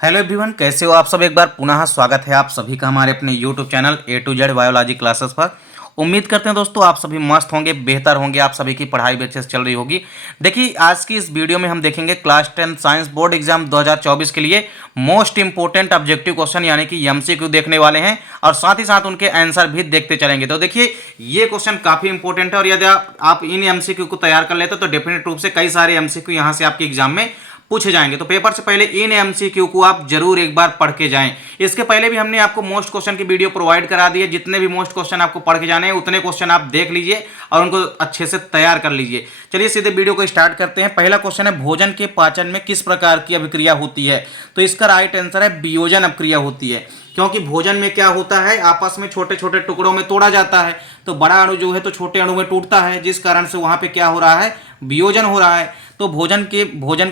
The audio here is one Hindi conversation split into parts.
हेलो एवरीवन, कैसे हो आप सब। एक बार पुनः स्वागत है आप सभी का हमारे अपने YouTube channel A to Z biology classes पर। उम्मीद करते हैं दोस्तों आप सभी मस्त होंगे, बेहतर होंगे, आप सभी की पढ़ाई भी अच्छे से चल रही होगी। देखिए आज की इस वीडियो में हम देखेंगे क्लास 10 साइंस बोर्ड एग्जाम 2024 के लिए मोस्ट इंपोर्टेंट ऑब्जेक्टिव क्वेश्चन यानी कि एमसीक्यू देखने वाले हैं और साथ ही साथ उनके आंसर भी देखते चलेंगे। तो देखिए ये क्वेश्चन काफ़ी इंपॉर्टेंट है और यदि आप इन एमसीक्यू को तैयार कर लेते तो डेफिनेट रूप से कई सारे एमसीक्यू यहाँ से आपके एग्जाम में पूछे जाएंगे। तो पेपर से पहले इन एमसीक्यू को आप जरूर एक बार पढ़ के जाएं। इसके पहले भी हमने आपको मोस्ट क्वेश्चन की वीडियो प्रोवाइड करा दी है। जितने भी मोस्ट क्वेश्चन आपको पढ़ के जाने हैं उतने क्वेश्चन आप देख लीजिए और उनको अच्छे से तैयार कर लीजिए। चलिए सीधे वीडियो को स्टार्ट करते हैं। पहला क्वेश्चन है भोजन के पाचन में किस प्रकार की अभिक्रिया होती है। तो इसका राइट आंसर है वियोजन अभिक्रिया होती है, क्योंकि भोजन में क्या होता है आपस में छोटे छोटे टुकड़ों में तोड़ा जाता है, तो बड़ा अणु जो है तो छोटे अणु में टूटता है, जिस कारण से वहां पे क्या हो रहा है, वियोजन हो रहा है। तो भोजन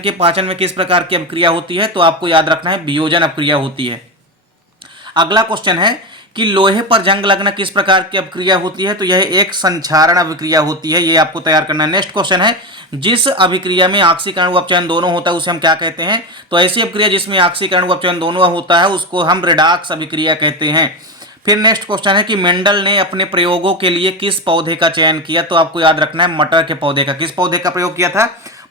के पाचन में किस प्रकार की अभिक्रिया होती है, तो आपको याद रखना है वियोजन अभिक्रिया होती है। अगला क्वेश्चन है कि लोहे पर जंग लगना किस प्रकार की अभिक्रिया होती है। तो यह एक संक्षारण अभिक्रिया होती है, ये आपको तैयार करना है। नेक्स्ट क्वेश्चन है जिस अभिक्रिया में आक्सीकरण व अपचयन दोनों होता है उसे हम क्या कहते हैं। तो ऐसी अभिक्रिया जिसमें आक्सीकरण व अपचयन दोनों होता है उसको हम रेडॉक्स अभिक्रिया कहते हैं। फिर नेक्स्ट क्वेश्चन है कि मेंडल ने अपने प्रयोगों के लिए किस पौधे का चयन किया। तो आपको याद रखना है मटर के पौधे का। किस पौधे का प्रयोग किया था,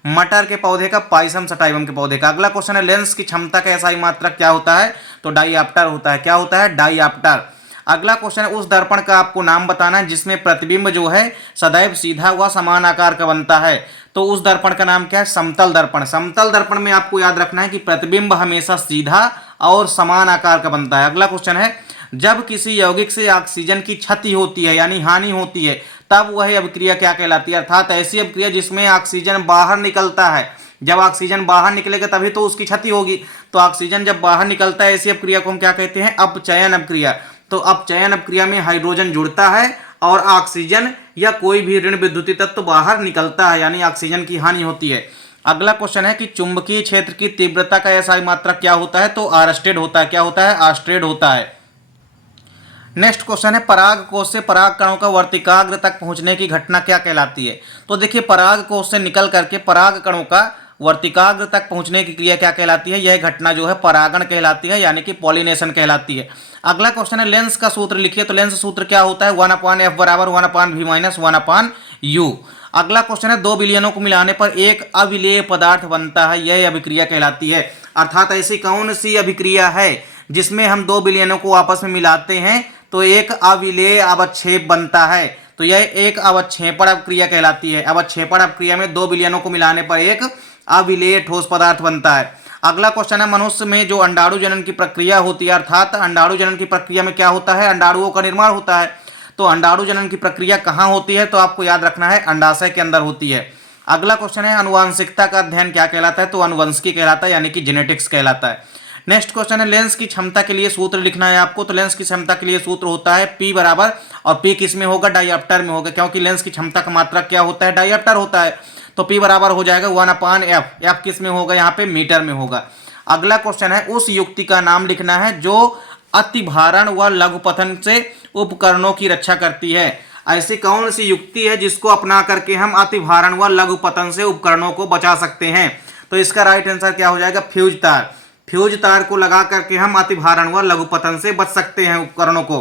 मटर के पौधे का, पाइसम सटाइवम के पौधे का। अगला क्वेश्चन है लेंस की क्षमता का एसआई मात्रक क्या होता है। तो डाईऑप्टर होता है। क्या होता है, डाईऑप्टर। अगला क्वेश्चन है उस दर्पण का आपको नाम बताना है जिसमें प्रतिबिंब जो है सदैव सीधा व समान आकार का बनता है। तो उस दर्पण का नाम क्या है, समतल दर्पण। समतल दर्पण में आपको याद रखना है कि प्रतिबिंब हमेशा सीधा और समान आकार का बनता है। अगला क्वेश्चन है जब किसी यौगिक से ऑक्सीजन की क्षति होती है यानी हानि होती है तब वह अभिक्रिया क्या कहलाती है। अर्थात ऐसी अभिक्रिया जिसमें ऑक्सीजन बाहर निकलता है, जब ऑक्सीजन बाहर निकलेगा तभी तो उसकी क्षति होगी। तो ऑक्सीजन जब बाहर निकलता है ऐसी अभिक्रिया को हम क्या कहते हैं, अपचयन अभिक्रिया। तो अपचयन अभिक्रिया में हाइड्रोजन जुड़ता है और ऑक्सीजन या कोई भी ऋण विद्युतीय तत्व बाहर निकलता है, यानी ऑक्सीजन की हानि होती है। अगला क्वेश्चन है कि चुंबकीय क्षेत्र की तीव्रता का एसआई मात्रक क्या होता है। तो आर्स्टेड होता है। क्या होता है, आर्स्टेड होता है। नेक्स्ट क्वेश्चन है पराग कोश से पराग कणों का वर्तिकाग्र तक पहुंचने की घटना क्या कहलाती है। तो देखिए पराग कोश से निकल करके पराग कणों का वर्तिकाग्र तक पहुंचने की क्रिया क्या कहलाती है। यह घटना जो है परागण कहलाती है, यानी कि पॉलिनेशन कहलाती है। अगला क्वेश्चन है लेंस का सूत्र लिखिए। तो लेंस सूत्र क्या होता है, 1/f बराबर 1/v माइनस 1/u। अगला क्वेश्चन है दो विलयनों को मिलाने पर एक अविलेय पदार्थ बनता है, यह अभिक्रिया कहलाती है। अर्थात ऐसी कौन सी अभिक्रिया है जिसमें हम दो विलयनों को आपस में मिलाते हैं तो एक अविलेय अवक्षेप बनता है। तो यह एक अवक्षेपण अभिक्रिया कहलाती है। अवक्षेपण अभिक्रिया में दो विलयनों को मिलाने पर एक अविलेय ठोस पदार्थ बनता है। अगला क्वेश्चन है मनुष्य में जो अंडाणु जनन की प्रक्रिया होती है, अर्थात अंडाणु जनन की प्रक्रिया में क्या होता है, अंडाणुओं का निर्माण होता है। तो अंडाणु जनन की प्रक्रिया कहाँ होती है, तो आपको याद रखना है अंडाशय के अंदर होती है। अगला क्वेश्चन है अनुवांशिकता का अध्ययन क्या कहलाता है। तो अनुवंशिकी कहलाता है, यानी कि जेनेटिक्स कहलाता है। नेक्स्ट क्वेश्चन है लेंस की क्षमता के लिए सूत्र लिखना है आपको। तो लेंस की क्षमता के लिए सूत्र होता है P बराबर, और P किस में होगा, डाईऑप्टर में होगा, क्योंकि लेंस की क्षमता का मात्रक क्या होता है, डाईऑप्टर होता है। तो P बराबर हो जाएगा 1/f। f किस में होगा, यहाँ पे मीटर में होगा। अगला क्वेश्चन है उस युक्ति का नाम लिखना है जो अतिभारण व लघुपतन से उपकरणों की रक्षा करती है। ऐसी कौन सी युक्ति है जिसको अपना करके हम अतिभारण व लघुपतन से उपकरणों को बचा सकते हैं। तो इसका राइट आंसर क्या हो जाएगा, फ्यूज तार। फ्यूज तार को लगा करके हम अतिभारण व लघुपतन से बच सकते हैं उपकरणों को।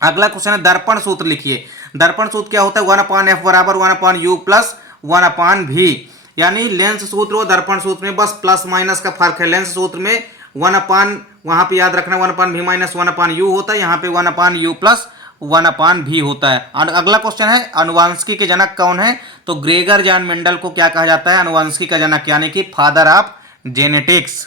अगला क्वेश्चन है दर्पण सूत्र लिखिए। दर्पण सूत्र क्या होता है, 1/f बराबर 1/u प्लस 1/v। यानी लेंस सूत्र और दर्पण सूत्र में बस प्लस माइनस का फर्क है। लेंस सूत्र में 1/, वहां पे याद रखना 1/v माइनस 1/u होता है, यहाँ पे 1/u प्लस 1/v होता है। अगला क्वेश्चन है अनुवांशिकी के जनक कौन है। तो ग्रेगर जॉन मेंडल को क्या कहा जाता है, अनुवांशिकी का जनक, यानी कि फादर ऑफ जेनेटिक्स।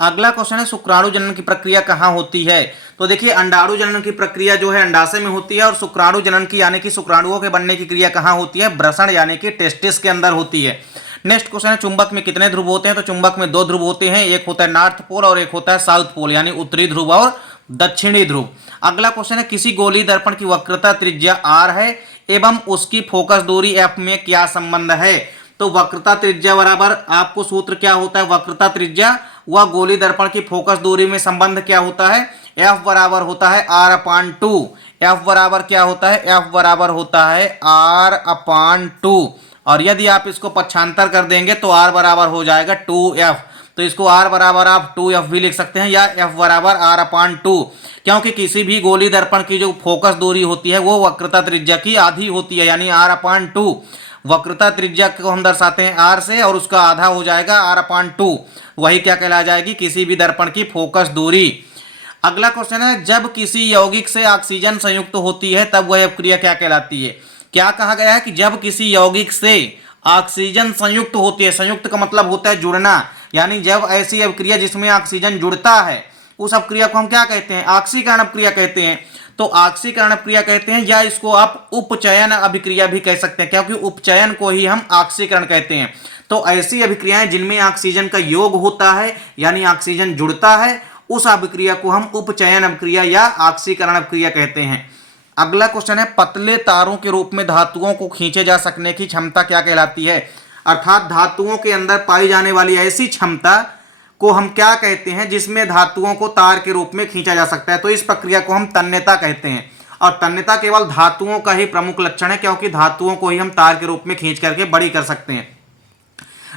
अगला क्वेश्चन है शुक्राणु जनन की प्रक्रिया कहाँ होती है। तो देखिए अंडाणु जनन की प्रक्रिया जो है अंडाशय में होती है, और शुक्राणु जनन की यानी कि शुक्राणुओं के बनने की क्रिया कहाँ होती है, वृषण यानी कि टेस्टिस के अंदर होती है। नेक्स्ट क्वेश्चन है चुंबक में कितने ध्रुव होते हैं। तो चुंबक में दो ध्रुव होते हैं, एक होता है नॉर्थ पोल और एक होता है साउथ पोल, यानी उत्तरी ध्रुव और दक्षिणी ध्रुव। अगला क्वेश्चन है किसी गोली दर्पण की वक्रता त्रिज्या r है एवं उसकी फोकस दूरी f में क्या संबंध है। तो वक्रता त्रिज्या बराबर आपको सूत्र क्या होता है, वक्रता त्रिज्या व गोली दर्पण की फोकस दूरी में संबंध क्या होता है, f बराबर होता है r/2। f बराबर क्या होता है, f बराबर होता है r/2। और यदि आप इसको पक्षांतर कर देंगे तो r बराबर हो जाएगा 2f। तो इसको r बराबर आप 2f भी लिख सकते हैं या f बराबर r/2, क्योंकि किसी भी गोली दर्पण की जो फोकस दूरी होती है वो वक्रता त्रिज्या की आधी होती है, यानी r/2। वक्रता त्रिज्या को हम दर्शाते हैं r से और उसका आधा हो जाएगा r/2, वही क्या कहला जाएगी, किसी भी दर्पण की फोकस दूरी। अगला क्वेश्चन है, जब किसी यौगिक से ऑक्सीजन संयुक्त होती है तब वह अपक्रिया क्या कहलाती है। क्या कहा गया है कि जब किसी यौगिक से ऑक्सीजन संयुक्त होती है, संयुक्त का मतलब होता है जुड़ना, यानी जब ऐसी अपक्रिया जिसमें ऑक्सीजन जुड़ता है उस अपक्रिया को हम क्या कहते हैं, ऑक्सीकरण अपक्रिया कहते हैं। तो ऑक्सीकरण अपक्रिया कहते हैं, या इसको आप उपचयन अभिक्रिया भी कह सकते हैं, क्योंकि उपचयन को ही हम ऑक्सीकरण कहते हैं। तो ऐसी अभिक्रियाएं जिनमें ऑक्सीजन का योग होता है यानी ऑक्सीजन जुड़ता है, उस अभिक्रिया को हम उपचयन अभिक्रिया या ऑक्सीकरण अभिक्रिया कहते हैं। अगला क्वेश्चन है, पतले तारों के रूप में धातुओं को खींचे जा सकने की क्षमता क्या कहलाती है। अर्थात धातुओं के अंदर पाई जाने वाली ऐसी क्षमता को हम क्या कहते हैं जिसमें धातुओं को तार के रूप में खींचा जा सकता है। तो इस प्रक्रिया को हम तन्यता कहते हैं, और तन्यता केवल धातुओं का ही प्रमुख लक्षण है, क्योंकि धातुओं को ही हम तार के रूप में खींच करके बड़ी कर सकते हैं।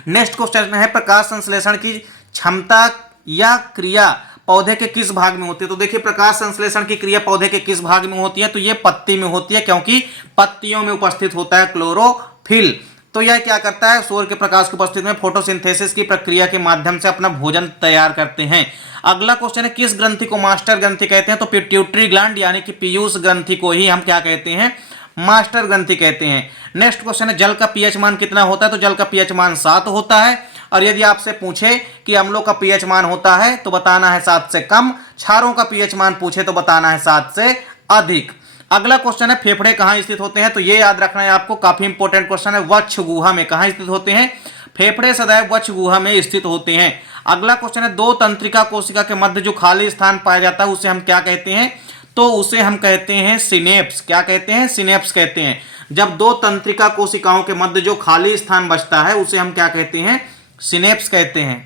नेक्स्ट क्वेश्चन है, प्रकाश संश्लेषण की क्षमता या क्रिया पौधे के किस भाग में होती है। तो देखिए, प्रकाश संश्लेषण की क्रिया पौधे के किस भाग में होती है, तो ये पत्ती में होती है, क्योंकि पत्तियों में उपस्थित होता है क्लोरोफिल। तो यह क्या करता है, सूर्य के प्रकाश की उपस्थिति में फोटोसिंथेसिस की प्रक्रिया के माध्यम से अपना भोजन तैयार करते हैं। अगला क्वेश्चन है, किस ग्रंथि को मास्टर ग्रंथि कहते हैं। तो पिट्यूटरी ग्लैंड यानी कि पीयूष ग्रंथि को ही हम क्या कहते हैं, मास्टर ग्रंथि कहते हैं। नेक्स्ट क्वेश्चन है, जल का पीएच मान कितना होता है। तो जल का पीएच मान 7 होता है, और यदि आपसे पूछे कि अम्लों का पीएच मान होता है तो बताना है 7 से कम, क्षारों का पीएच मान पूछे तो बताना है 7 से अधिक। अगला क्वेश्चन है, फेफड़े कहाँ स्थित होते हैं। तो ये याद रखना है आपको, काफी इंपॉर्टेंट क्वेश्चन है। वक्ष गुहा में कहाँ स्थित होते हैं, फेफड़े सदैव वक्ष गुहा में स्थित होते हैं। अगला क्वेश्चन है, दो तंत्रिका कोशिका के मध्य जो खाली स्थान पाया जाता है उसे हम क्या कहते हैं। तो उसे हम कहते हैं सिनेप्स। क्या कहते हैं, सिनेप्स कहते हैं। जब दो तंत्रिका कोशिकाओं के मध्य जो खाली स्थान बचता है उसे हम क्या कहते हैं, सिनेप्स कहते हैं।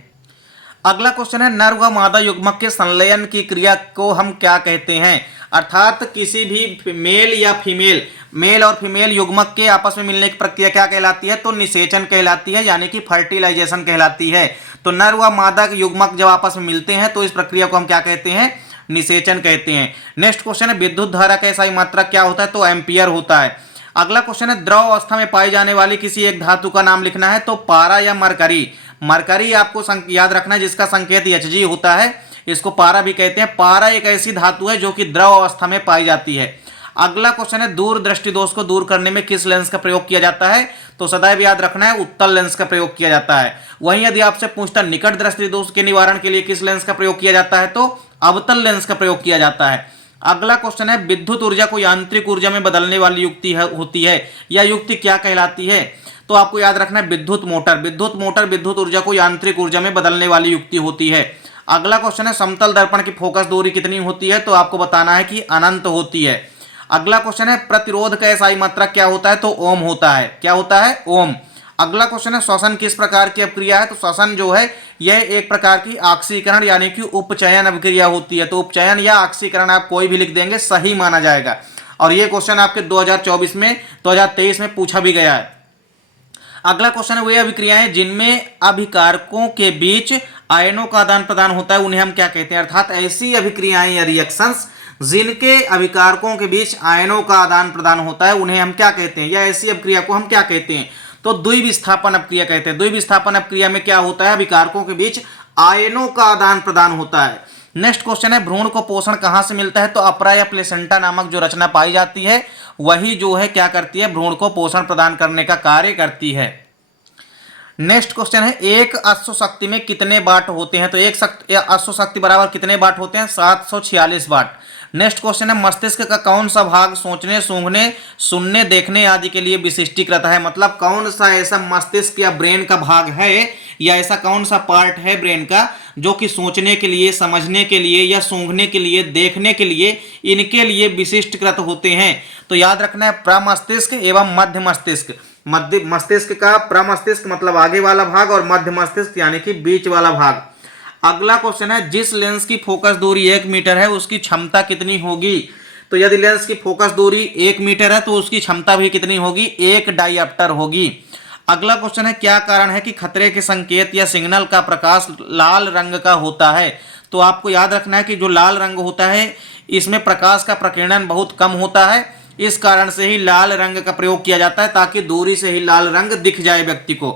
अगला क्वेश्चन है, नर व मादा युग्मक के संलयन की क्रिया को हम क्या कहते हैं। अर्थात किसी भी मेल या फीमेल, मेल और फीमेल युग्मक के आपस में मिलने की प्रक्रिया क्या कहलाती है। तो निषेचन कहलाती है, यानी कि फर्टिलाइजेशन कहलाती है। तो नर व मादा युग्मक जब आपस में मिलते हैं तो इस प्रक्रिया को हम क्या कहते हैं, निषेचन कहते हैं। नेक्स्ट क्वेश्चन है, विद्युत धारा का SI मात्रक क्या होता है। तो एम्पियर होता है। अगला क्वेश्चन है, द्रव अवस्था में पाई जाने वाली किसी एक धातु का नाम लिखना है। तो पारा या मरकरी। मरकरी आपको याद रखना है, जिसका संकेत Hg होता है, इसको पारा भी कहते हैं। पारा एक ऐसी धातु है जो कि द्रव अवस्था में पाई जाती है। अगला क्वेश्चन है, दूरदृष्टि दोष को दूर करने में किस लेंस का प्रयोग किया जाता है। तो सदैव याद रखना है, उत्तल लेंस का प्रयोग किया जाता है। वहीं यदि आपसे पूछता निकट दृष्टि दोष के निवारण के लिए किस लेंस का प्रयोग किया जाता है, तो अवतल लेंस का प्रयोग किया जाता है। अगला क्वेश्चन है, विद्युत ऊर्जा को यांत्रिक ऊर्जा में बदलने वाली युक्ति होती है, यह युक्ति क्या कहलाती है। तो आपको याद रखना है, विद्युत मोटर। विद्युत मोटर विद्युत ऊर्जा को यांत्रिक ऊर्जा में बदलने वाली युक्ति होती है। अगला क्वेश्चन है, समतल दर्पण की फोकस दूरी कितनी होती है। तो आपको बताना है कि अनंत होती है। अगला क्वेश्चन है, प्रतिरोध का SI मात्रक क्या होता है। तो ओम होता है। क्या होता है, ओम। अगला क्वेश्चन है, श्वसन किस प्रकार की अभिक्रिया है। तो श्वसन जो है यह एक प्रकार की ऑक्सीकरण यानी कि उपचयन अभिक्रिया होती है। तो उपचयन या ऑक्सीकरण आप कोई भी लिख देंगे, सही माना जाएगा। और यह क्वेश्चन आपके 2023 में पूछा भी गया है। अगला क्वेश्चन है, वे अभिक्रियाएं जिनमें अभिकारकों के बीच आयनों का आदान प्रदान होता है उन्हें हम क्या कहते हैं। अर्थात ऐसी अभिक्रियाएं या रिएक्शंस जिनके अभिकारकों के बीच आयनों का आदान प्रदान होता है उन्हें हम क्या कहते हैं, या ऐसी अभिक्रिया को हम क्या कहते हैं। तो द्विविस्थापन अभिक्रिया कहते हैं। द्विविस्थापन अभिक्रिया में क्या होता है, अभिकारकों के बीच आयनों का आदान प्रदान होता है। नेक्स्ट क्वेश्चन है, भ्रूण को पोषण कहां से मिलता है। तो अपरा या प्लेसेंटा नामक जो रचना पाई जाती है वही जो है क्या करती है, भ्रूण को पोषण प्रदान करने का कार्य करती है। नेक्स्ट क्वेश्चन है, एक अश्वशक्ति में कितने वाट होते हैं। तो एक अश्वशक्ति बराबर कितने वाट होते हैं, 746 वाट। नेक्स्ट क्वेश्चन है, मस्तिष्क का कौन सा भाग सोचने, सूंघने, सुनने, देखने आदि के लिए विशिष्टीकृत है। मतलब कौन सा ऐसा मस्तिष्क या ब्रेन का भाग है, या ऐसा कौन सा पार्ट है ब्रेन का जो कि सोचने के लिए, समझने के लिए, या सूंघने के लिए, देखने के लिए, इनके लिए विशिष्टकृत होते हैं। तो याद रखना है, प्रमस्तिष्क एवं मध्य मस्तिष्क। मध्य मस्तिष्क का प्रमस्तिष्क मतलब आगे वाला भाग, और मध्य मस्तिष्क यानी कि बीच वाला भाग। अगला क्वेश्चन है, जिस लेंस की फोकस दूरी 1 मीटर है उसकी क्षमता कितनी होगी। तो यदि लेंस की फोकस दूरी 1 मीटर है तो उसकी क्षमता भी कितनी होगी, 1 डायप्टर होगी। अगला क्वेश्चन है, क्या कारण है कि खतरे के संकेत या सिग्नल का प्रकाश लाल रंग का होता है? तो आपको याद रखना है कि जो लाल रंग होता है इसमें प्रकाश का प्रकीर्णन बहुत कम होता है, इस कारण से ही लाल रंग का प्रयोग किया जाता है ताकि दूरी से ही लाल रंग दिख जाए व्यक्ति को।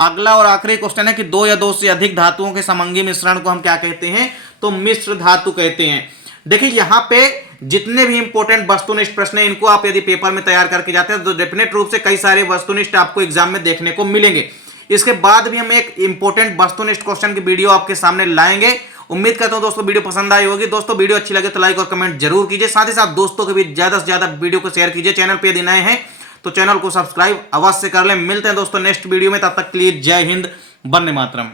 अगला और आखिरी क्वेश्चन है कि दो या दो से अधिक धातुओं के समंगी मिश्रण को हम क्या कहते हैं? तो मिश्र धातु कहते हैं। देखिए यहाँ पे जितने भी इंपॉर्टेंट वस्तुनिष्ठ प्रश्न हैं इनको आप यदि पेपर में तैयार करके जाते हैं तो डेफिनेट रूप से कई सारे वस्तुनिष्ठ आपको एग्जाम में देखने को मिलेंगे। इसके बाद भी हम एक इंपॉर्टेंट वस्तुनिष्ठ क्वेश्चन की वीडियो आपके सामने लाएंगे। उम्मीद करता हूं दोस्तों वीडियो पसंद आई होगी। दोस्तों वीडियो अच्छी लगे तो लाइक और कमेंट जरूर कीजिए, साथ ही साथ दोस्तों के बीच ज्यादा से ज्यादा वीडियो को शेयर कीजिए। चैनल पे यदि नए हैं तो चैनल को सब्सक्राइब अवश्य कर लें। मिलते हैं दोस्तों नेक्स्ट वीडियो में, तब तक के लिए जय हिंद, वंदे मातरम।